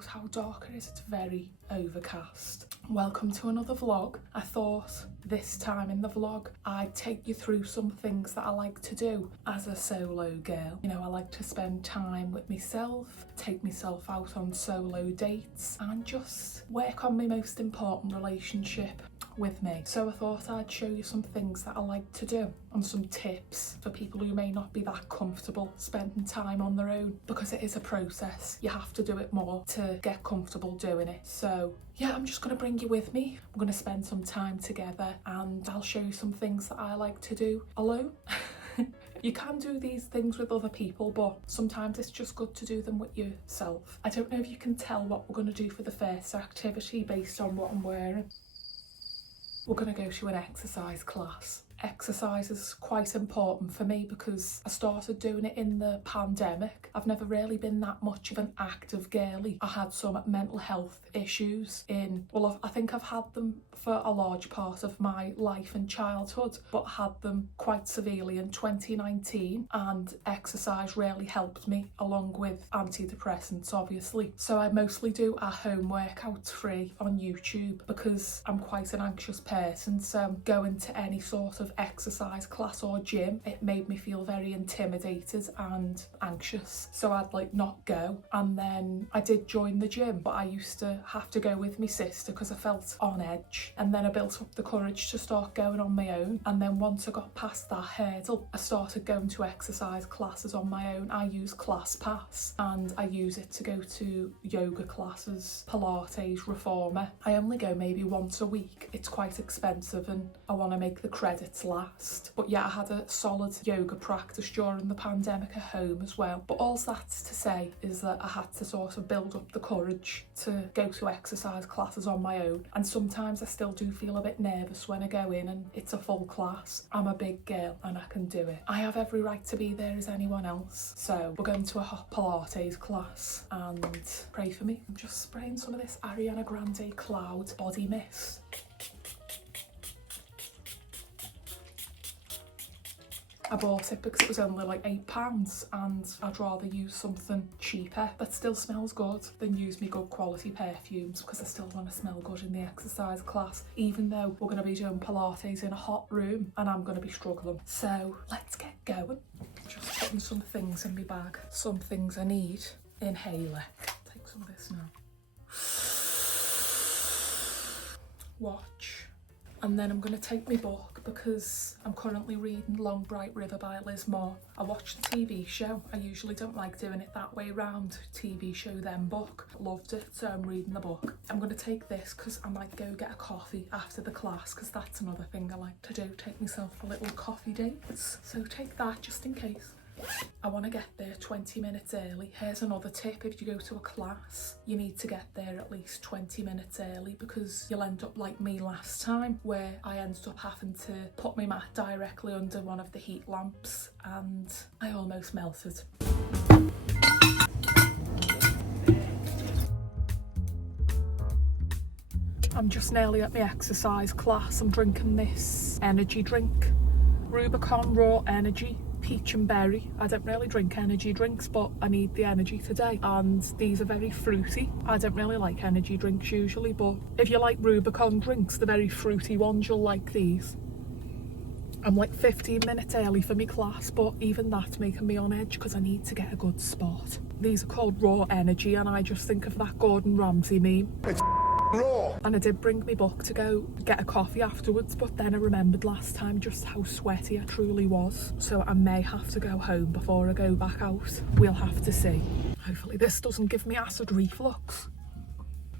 out how dark it is. It's very overcast. Welcome to another vlog. I thought this time in the vlog I'd take you through some things that I like to do as a solo girl. You know, I like to spend time with myself, take myself out on solo dates and just work on my most important relationship with me. So I thought I'd show you some things that I like to do and some tips for people who may not be that comfortable spending time on their own, because it is a process. You have to do it more to get comfortable doing it. So yeah, I'm just going to bring you with me. We're going to spend some time together and I'll show you some things that I like to do alone. You can do these things with other people, but sometimes it's just good to do them with yourself. I don't know if you can tell what we're going to do for the first activity based on what I'm wearing. We're going to go to an exercise class. Exercise is quite important for me because I started doing it in the pandemic. I've never really been that much of an active girly. I had some mental health issues I think I've had them for a large part of my life and childhood, but had them quite severely in 2019, and exercise really helped me, along with antidepressants obviously. So I mostly do a home workout free on YouTube because I'm quite an anxious person, so going to any sort of exercise class or gym, it made me feel very intimidated and anxious, so I'd not go. And then I did join the gym, but I used to have to go with my sister because I felt on edge, and then I built up the courage to start going on my own. And then once I got past that hurdle, I started going to exercise classes on my own. I use ClassPass and I use it to go to yoga classes, Pilates, Reformer. I only go maybe once a week. It's quite expensive and I want to make the credits last. But yeah, I had a solid yoga practice during the pandemic at home as well. But all that's to say is that I had to sort of build up the courage to go to exercise classes on my own. And sometimes I still do feel a bit nervous when I go in and it's a full class. I'm a big girl and I can do it. I have every right to be there as anyone else. So we're going to a Pilates class, and pray for me. I'm just spraying some of this Ariana Grande Cloud body mist. I bought it because it was only £8 and I'd rather use something cheaper that still smells good than use me good quality perfumes, because I still want to smell good in the exercise class, even though we're going to be doing Pilates in a hot room and I'm going to be struggling. So let's get going. Just putting some things in my bag. Some things I need. Inhaler. Take some of this now. Watch. And then I'm going to take my book because I'm currently reading Long Bright River by Liz Moore. I watched the TV show. I usually don't like doing it that way round. TV show then book. Loved it, so I'm reading the book. I'm going to take this because I might go get a coffee after the class, because that's another thing I like to do. Take myself a little coffee dates. So take that just in case. I want to get there 20 minutes early. Here's another tip: if you go to a class, you need to get there at least 20 minutes early, because you'll end up like me last time, where I ended up having to put my mat directly under one of the heat lamps and I almost melted. I'm just nearly at my exercise class. I'm drinking this energy drink, Rubicon Raw Energy, peach and berry. I don't really drink energy drinks, but I need the energy today, and these are very fruity. I don't really like energy drinks usually, but if you like Rubicon drinks, the very fruity ones, you'll like these. I'm 15 minutes early for my class, but even that's making me on edge because I need to get a good spot. These are called Raw Energy, and I just think of that Gordon Ramsay meme. It's raw. And I did bring my book to go get a coffee afterwards, but then I remembered last time just how sweaty I truly was, so I may have to go home before I go back out. We'll have to see. Hopefully this doesn't give me acid reflux.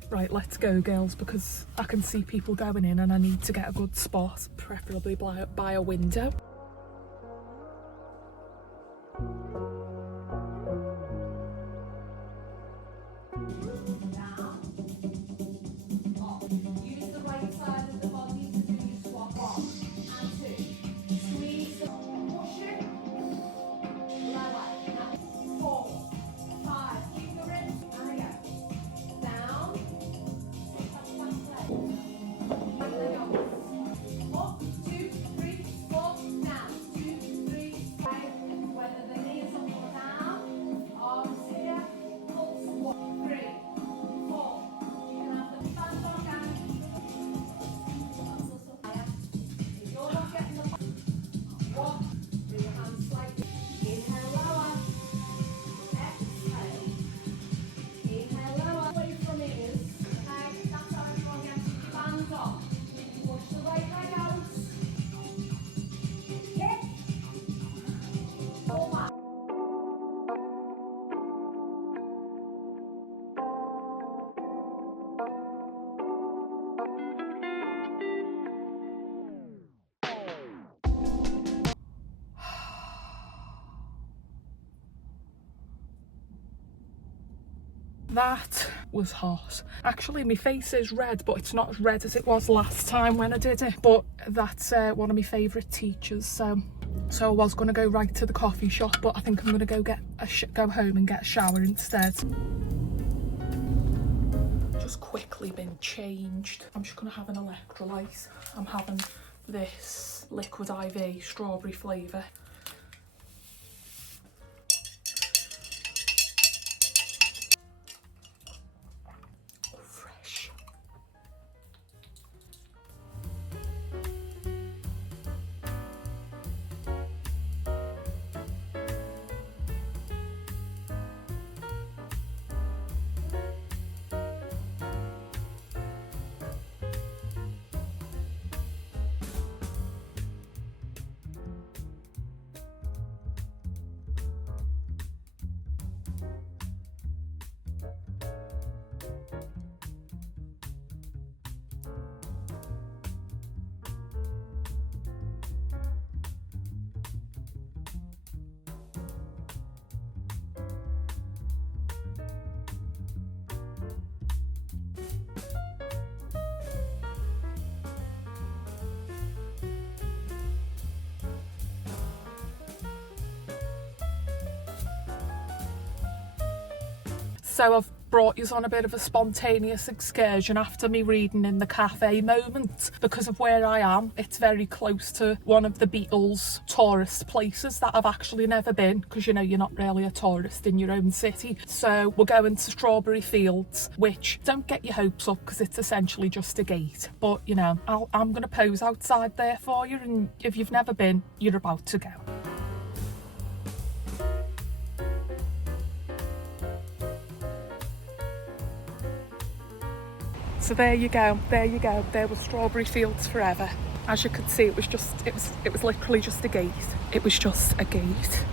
Right, let's go girls, because I can see people going in and I need to get a good spot, preferably by a window. That was hot. Actually, my face is red, but it's not as red as it was last time when I did it. But that's one of my favourite teachers. So I was going to go right to the coffee shop, but I think I'm going to go go home and get a shower instead. Just quickly been changed. I'm just going to have an electrolyte. I'm having this liquid IV strawberry flavour. So I've brought you on a bit of a spontaneous excursion after me reading in the cafe moment. Because of where I am, it's very close to one of the Beatles tourist places that I've actually never been, because you know you're not really a tourist in your own city. So we're going to Strawberry Fields, which don't get your hopes up because it's essentially just a gate, but you know I'm going to pose outside there for you, and if you've never been, you're about to go. So there you go, there was Strawberry Fields forever. As you could see, it was literally just a gate. It was just a gate.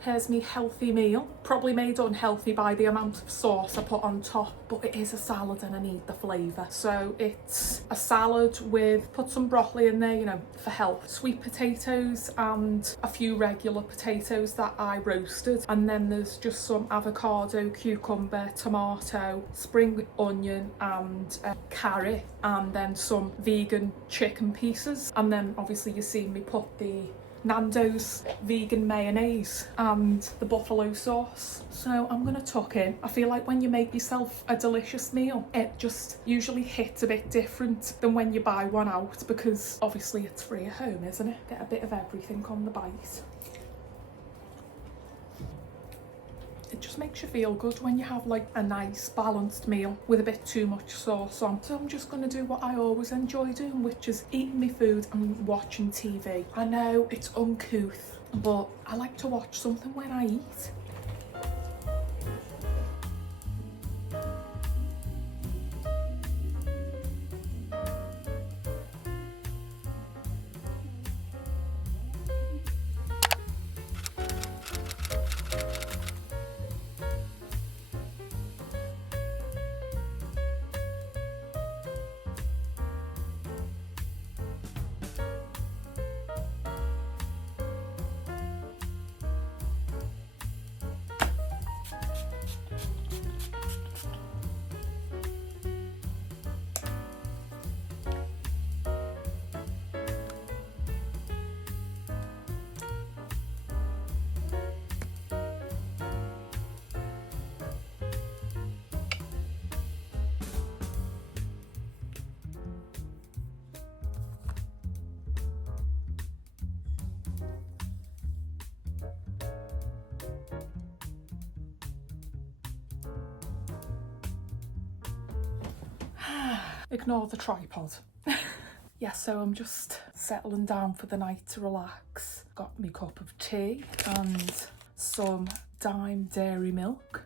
Here's me healthy meal, probably made unhealthy by the amount of sauce I put on top, but it is a salad and I need the flavour. So it's a salad with, put some broccoli in there, you know, for health, sweet potatoes and a few regular potatoes that I roasted. And then there's just some avocado, cucumber, tomato, spring onion and carrot, and then some vegan chicken pieces. And then obviously you see me put the Nando's vegan mayonnaise and the buffalo sauce. So I'm gonna tuck in. I feel like when you make yourself a delicious meal, it just usually hits a bit different than when you buy one out, because obviously it's free at home, isn't it? Get a bit of everything on the bite. It just makes you feel good when you have like a nice balanced meal with a bit too much sauce on. So I'm just going to do what I always enjoy doing, which is eating my food and watching TV. I know it's uncouth, but I like to watch something when I eat. Ignore the tripod. Yeah, so I'm just settling down for the night to relax. Got me cup of tea and some Dime dairy milk.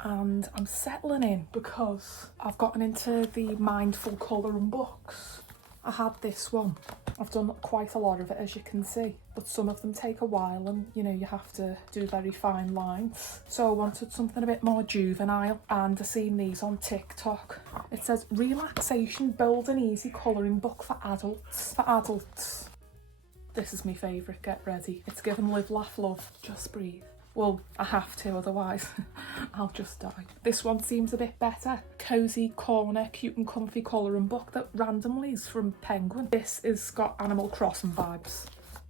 And I'm settling in because I've gotten into the mindful colouring books. I had this one. I've done quite a lot of it, as you can see, but some of them take a while and, you know, you have to do very fine lines. So I wanted something a bit more juvenile, and I seen these on TikTok. It says, relaxation, build an easy colouring book for adults. For adults. This is my favourite, get ready. It's given live, laugh, love, just breathe. Well, I have to, otherwise I'll just die. This one seems a bit better. Cosy corner, cute and comfy colouring book that randomly is from Penguin. This has got Animal Crossing vibes.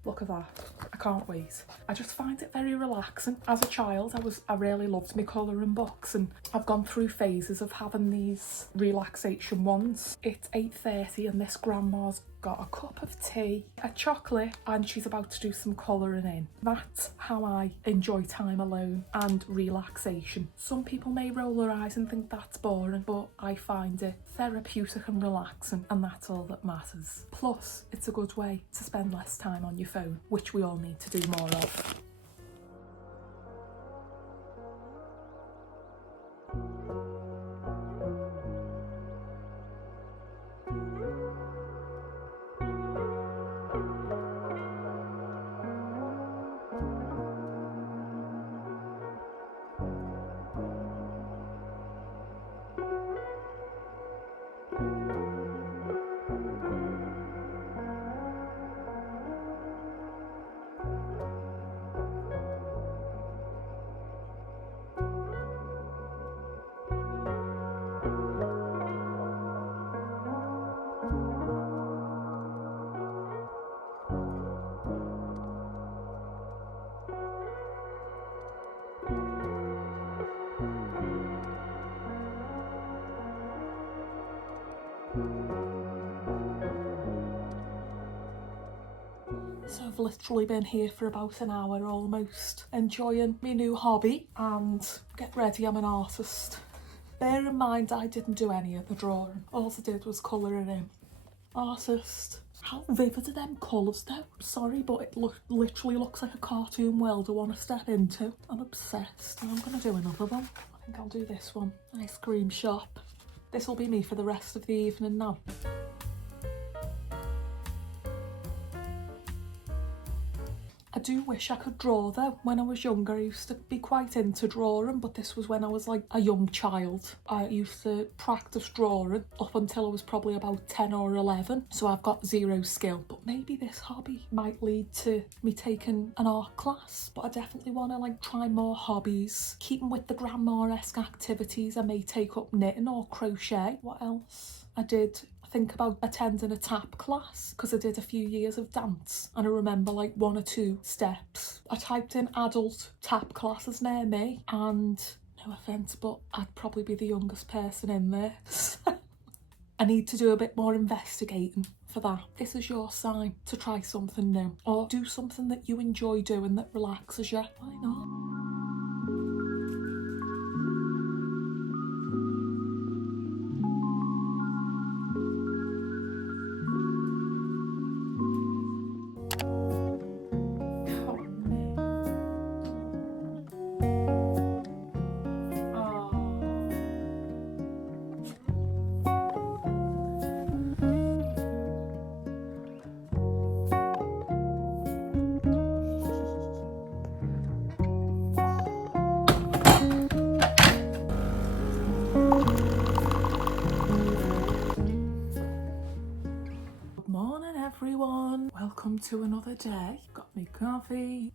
Look at that. I can't wait. I just find it very relaxing. As a child, I really loved my colouring books, and I've gone through phases of having these relaxation ones. It's 8:30 and this grandma's got a cup of tea, a chocolate, and she's about to do some colouring in. That's how I enjoy time alone and relaxation. Some people may roll their eyes and think that's boring, but I find it therapeutic and relaxing, and that's all that matters. Plus, it's a good way to spend less time on your phone, which we all need to do more of. So I've literally been here for about an hour almost, enjoying my new hobby, and get ready, I'm an artist. Bear in mind I didn't do any of the drawing, all I did was colour it in. Artist. How vivid are them colours though? Sorry, but it literally looks like a cartoon world I want to step into. I'm obsessed. I'm going to do another one. I think I'll do this one. Ice cream shop. This will be me for the rest of the evening now. I do wish I could draw though. When I was younger I used to be quite into drawing, but this was when I was like a young child. I used to practice drawing up until I was probably about 10 or 11, so I've got zero skill. But maybe this hobby might lead to me taking an art class, but I definitely want to like try more hobbies. Keeping with the grandma-esque activities, I may take up knitting or crochet. What else? I did think about attending a tap class because I did a few years of dance and I remember like 1 or 2 steps. I typed in adult tap classes near me, and no offence, but I'd probably be the youngest person in there. I need to do a bit more investigating for that. This is your sign to try something new or do something that you enjoy doing that relaxes you. Why not? Everyone, welcome to another day. Got me coffee.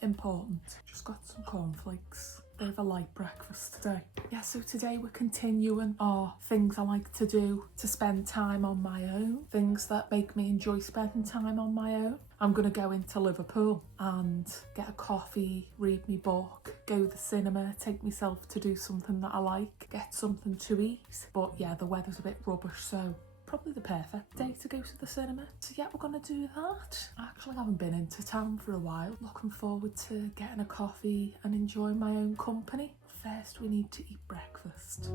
Important. Just got some cornflakes. Bit of a light breakfast today. Yeah, so today we're continuing our things I like to do to spend time on my own. Things that make me enjoy spending time on my own. I'm going to go into Liverpool and get a coffee, read me book, go to the cinema, take myself to do something that I like, get something to eat. But yeah, the weather's a bit rubbish, so probably the perfect day to go to the cinema. So yeah, we're gonna do that. I actually haven't been into town for a while. Looking forward to getting a coffee and enjoying my own company. First, we need to eat breakfast.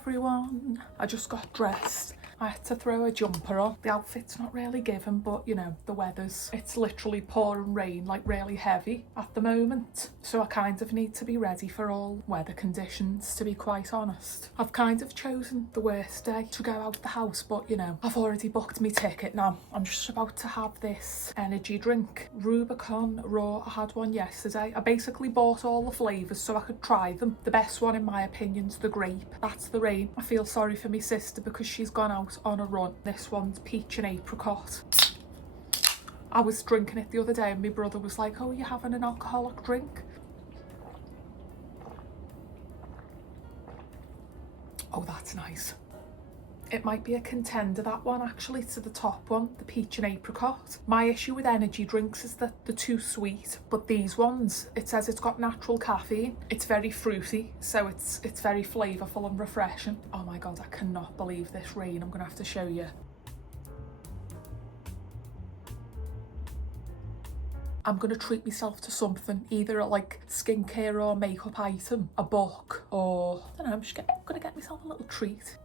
everyone. I just got dressed. I had to throw a jumper on. The outfit's not really given, but you know, the it's literally pouring rain, like really heavy at the moment. So I kind of need to be ready for all weather conditions, to be quite honest. I've kind of chosen the worst day to go out the house, but you know, I've already booked my ticket now. I'm just about to have this energy drink. Rubicon Raw, I had one yesterday. I basically bought all the flavours so I could try them. The best one in my opinion's the grape. That's the rain. I feel sorry for my sister because she's gone out on a run. This one's peach and apricot. I was drinking it the other day and my brother was like, oh, you're having an alcoholic drink? Oh, that's nice. It might be a contender, that one, actually, to the top one, the peach and apricot. My issue with energy drinks is that they're too sweet, but these ones, it says it's got natural caffeine. It's very fruity, so it's very flavourful and refreshing. Oh my God, I cannot believe this rain. I'm gonna have to show you. I'm gonna treat myself to something, either a like skincare or makeup item, a book, or I don't know, I'm just gonna get myself a little treat.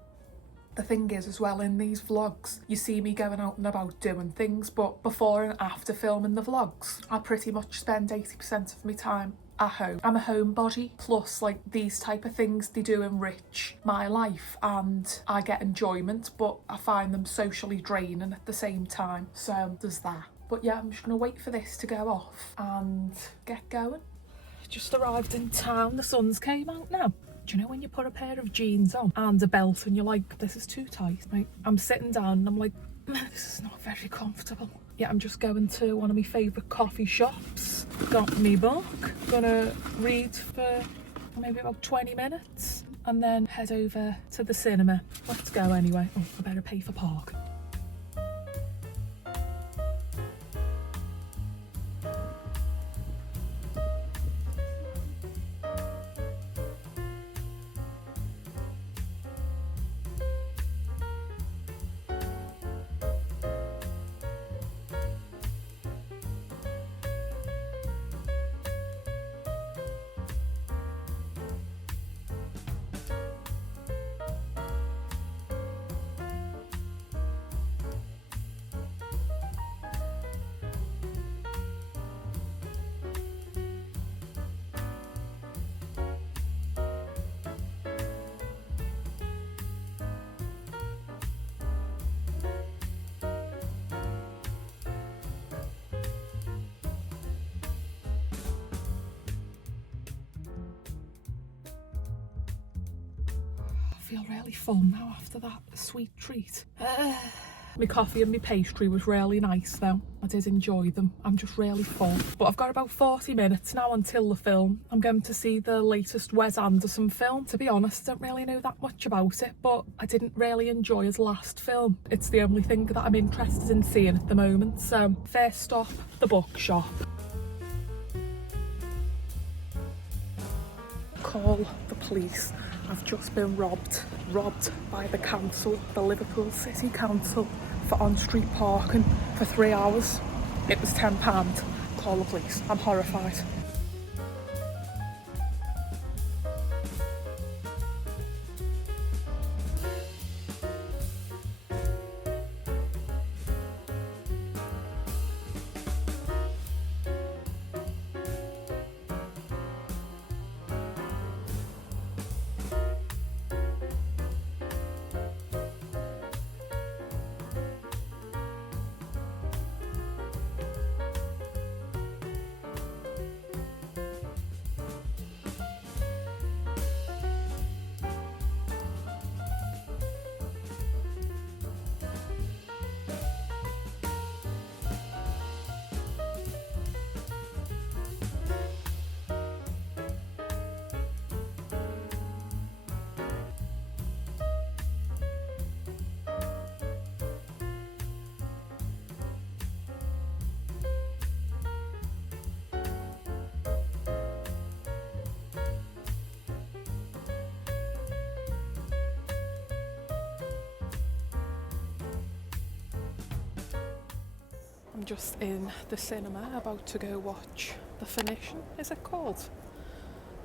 The thing is as well, in these vlogs, you see me going out and about doing things, but before and after filming the vlogs, I pretty much spend 80% of my time at home. I'm a homebody, plus like these type of things, they do enrich my life and I get enjoyment, but I find them socially draining at the same time. So there's that. But yeah, I'm just gonna wait for this to go off and get going. Just arrived in town, the sun's came out now. Do you know when you put a pair of jeans on and a belt and you're like, this is too tight? Right? I'm sitting down and I'm like, this is not very comfortable. Yeah, I'm just going to one of my favourite coffee shops. Got me book. Gonna read for maybe about 20 minutes and then head over to the cinema. Let's go anyway. Oh, I better pay for park. I feel really full now after that sweet treat. My coffee and my pastry was really nice though. I did enjoy them. I'm just really full. But I've got about 40 minutes now until the film. I'm going to see the latest Wes Anderson film. To be honest, I don't really know that much about it, but I didn't really enjoy his last film. It's the only thing that I'm interested in seeing at the moment. So first stop, the bookshop. Call the police. I've just been robbed by the council, the Liverpool City Council, for on-street parking for 3 hours. It was £10. Call the police. I'm horrified. I'm just in the cinema about to go watch The Finishing, is it called?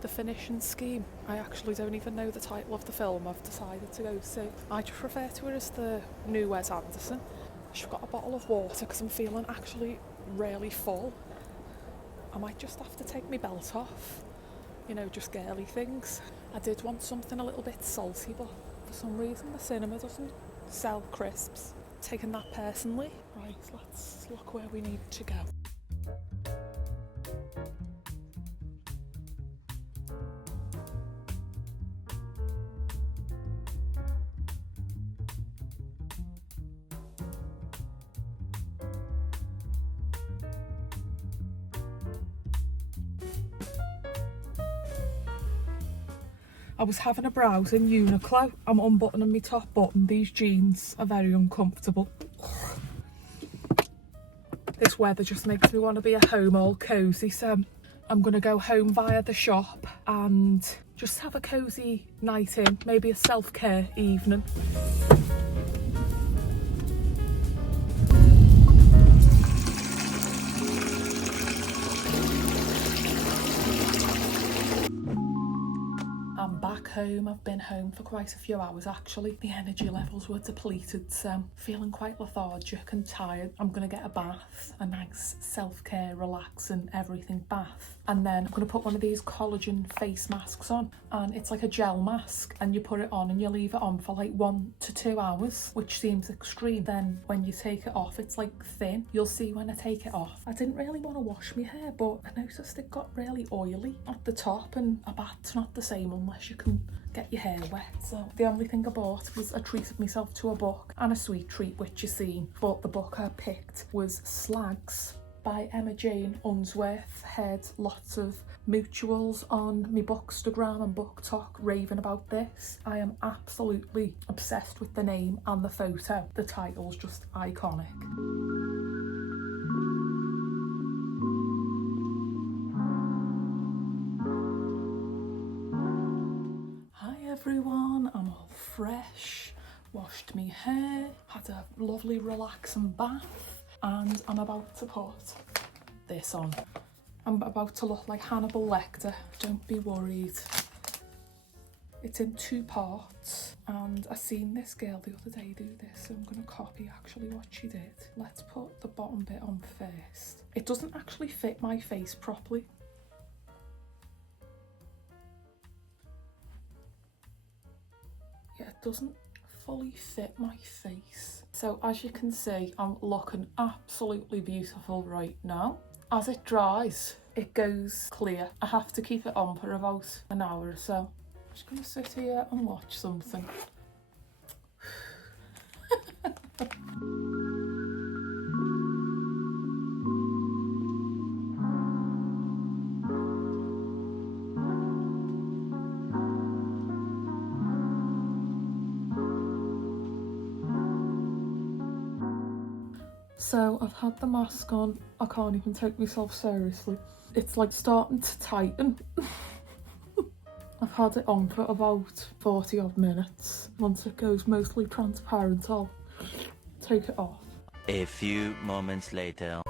The finishing scheme. I actually don't even know the title of the film I've decided to go to. I just refer to her as the new Wes Anderson. She's got a bottle of water because I'm feeling actually really full. I might just have to take my belt off. You know, just girly things. I did want something a little bit salty, but for some reason the cinema doesn't sell crisps. Taking that personally. Right, let's look where we need to go. I was having a browse in Uniqlo. I'm unbuttoning my top button. These jeans are very uncomfortable. This weather just makes me want to be at home all cosy, so I'm going to go home via the shop and just have a cosy night in, maybe a self-care evening. I'm back home. I've been home for quite a few hours actually. The energy levels were depleted, so feeling quite lethargic and tired. I'm gonna get a bath, a nice self-care, relaxing, everything bath. And then I'm gonna put one of these collagen face masks on, and it's like a gel mask, and you put it on and you leave it on for like 1 to 2 hours, which seems extreme. Then when you take it off, it's like thin. You'll see when I take it off. I didn't really want to wash my hair, but I noticed it got really oily at the top, and a bath's not the same unless you can get your hair wet. So the only thing I bought was I treated myself to a book and a sweet treat, which you've seen. But the book I picked was Slags by Emma Jane Unsworth. Had lots of mutuals on my Bookstagram and BookTok raving about this. I am absolutely obsessed with the name and the photo. The title's just iconic. Everyone, I'm all fresh, washed my hair, had a lovely relaxing bath, and I'm about to put this on. I'm about to look like Hannibal Lecter, don't be worried. It's in 2 parts, and I seen this girl the other day do this, so I'm going to copy actually what she did. Let's put the bottom bit on first. It doesn't actually fit my face properly. It doesn't fully fit my face. So as you can see, I'm looking absolutely beautiful right now. As it dries, it goes clear. I have to keep it on for about an hour or so. I'm just gonna sit here and watch something. So I've had the mask on, I can't even take myself seriously. It's like starting to tighten. I've had it on for about 40 odd minutes. Once it goes mostly transparent, I'll take it off. A few moments later.